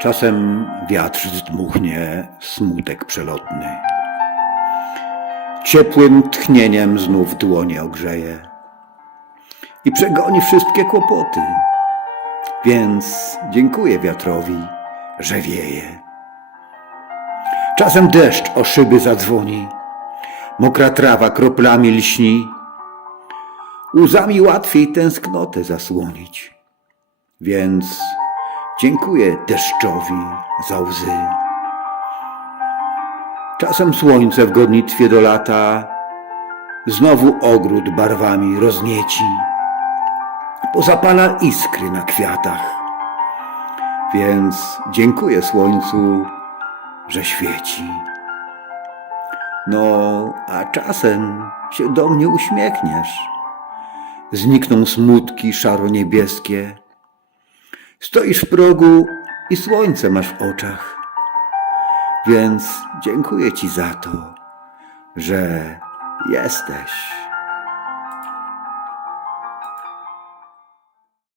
Czasem wiatr zdmuchnie smutek przelotny. Ciepłym tchnieniem znów dłonie ogrzeje i przegoni wszystkie kłopoty. Więc dziękuję wiatrowi, że wieje. Czasem deszcz o szyby zadzwoni, mokra trawa kroplami lśni, łzami łatwiej tęsknotę zasłonić. Więc dziękuję deszczowi za łzy. Czasem słońce w godnictwie do lata znowu ogród barwami roznieci, pozapala iskry na kwiatach. Więc dziękuję słońcu, że świeci. No, a czasem się do mnie uśmiechniesz. Znikną smutki szaro-niebieskie. Stoisz w progu i słońce masz w oczach. Więc dziękuję Ci za to, że jesteś.